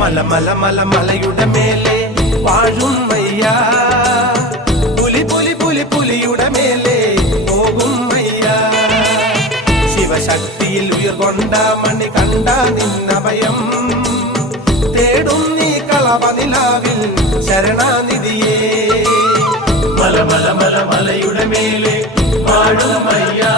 மல மல மல மலையுட மேலே வாழும் மையா புலி புலி புலி புலியுட மேலே போகும் மையா சிவசக்தியில் உயிர் கொண்டா மணி கண்டா நின் அபயம் தேடும் நீ கலவனிலாவில் சரணாநிதியே மல மல மல மலையுட மேலே வாழும் மையா